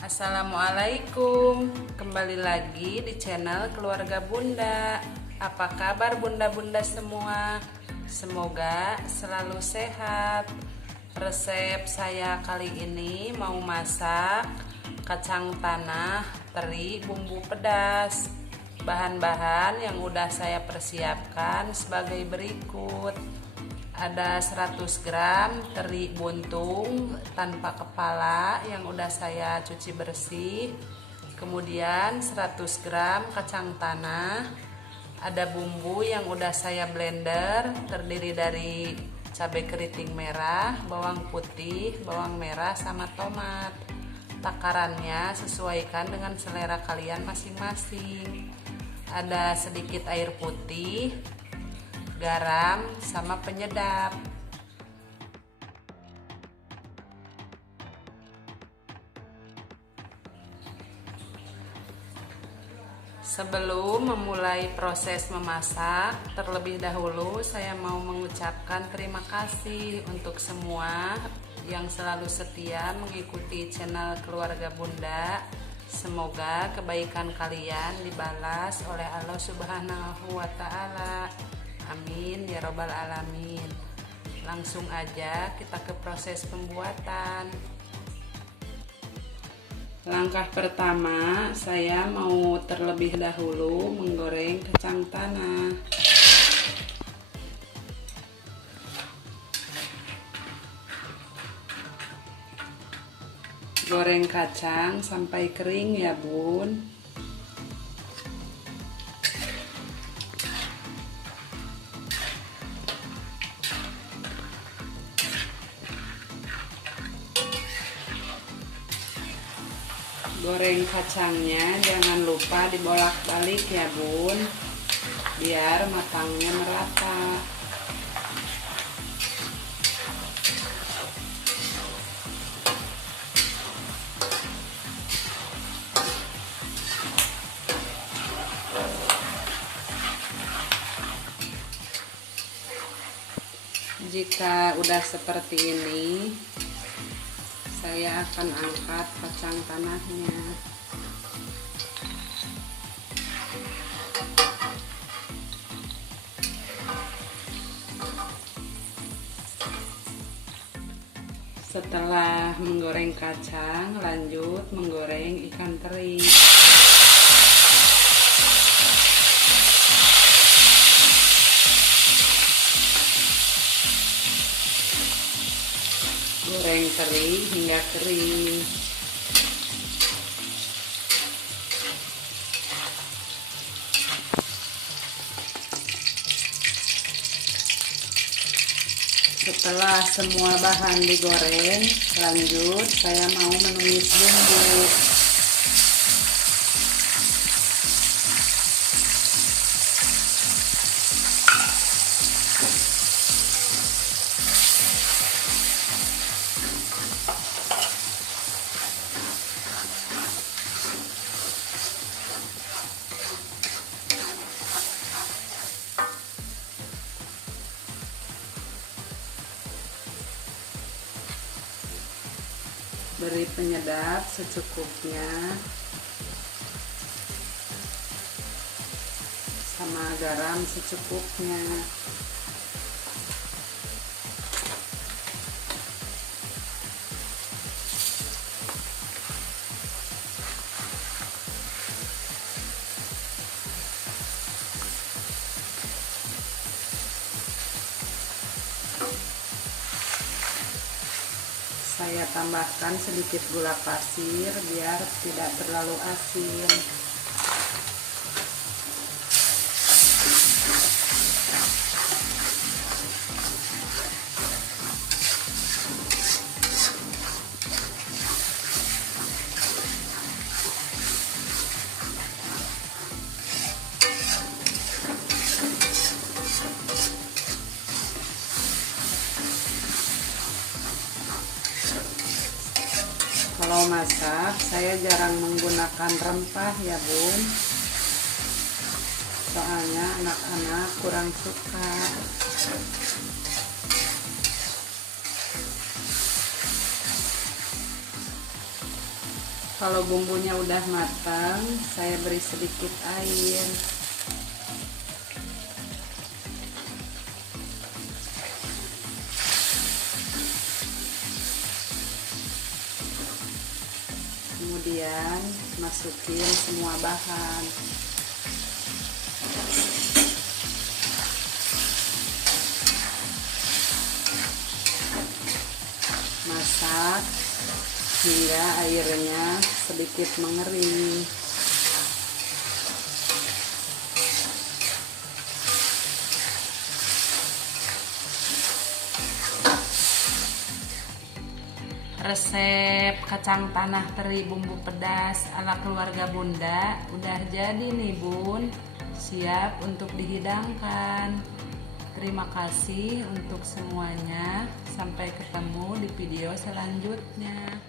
Assalamualaikum, kembali lagi di channel Keluarga Bunda. Apa kabar bunda-bunda semua? Semoga selalu sehat. Resep saya kali ini mau masak kacang tanah teri bumbu pedas. Bahan-bahan yang udah saya persiapkan sebagai berikut. Ada 100 gram teri buntung tanpa kepala yang udah saya cuci bersih. Kemudian 100 gram kacang tanah. Ada bumbu yang udah saya blender, terdiri dari cabai keriting merah, bawang putih, bawang merah, sama tomat. Takarannya sesuaikan dengan selera kalian masing-masing. Ada sedikit air putih, garam, sama penyedap. Sebelum memulai proses memasak, terlebih dahulu saya mau mengucapkan terima kasih untuk semua yang selalu setia mengikuti channel Keluarga Bunda. Semoga kebaikan kalian dibalas oleh Allah Subhanahu wa Ta'ala. Amin ya robbal alamin. Langsung aja kita ke proses pembuatan. Langkah pertama, saya mau terlebih dahulu menggoreng kacang tanah. Goreng kacang sampai kering ya bun. Goreng kacangnya jangan lupa dibolak-balik ya bun, biar matangnya merata. Jika udah seperti ini, saya akan angkat kacang tanahnya. Setelah menggoreng kacang, lanjut menggoreng ikan teri. Goreng teri hingga kering. Setelah semua bahan digoreng, lanjut saya mau menumis bumbu. Beri penyedap secukupnya, sama garam secukupnya. Saya tambahkan sedikit gula pasir biar tidak terlalu asin. Kalau masak, saya jarang menggunakan rempah ya bun, soalnya anak-anak kurang suka. Kalau bumbunya udah matang, saya beri sedikit air. Kemudian masukin semua bahan. Masak hingga airnya sedikit mengering. Resep kacang tanah teri bumbu pedas ala keluarga Bunda udah jadi nih Bun, siap untuk dihidangkan. Terima kasih untuk semuanya, sampai ketemu di video selanjutnya.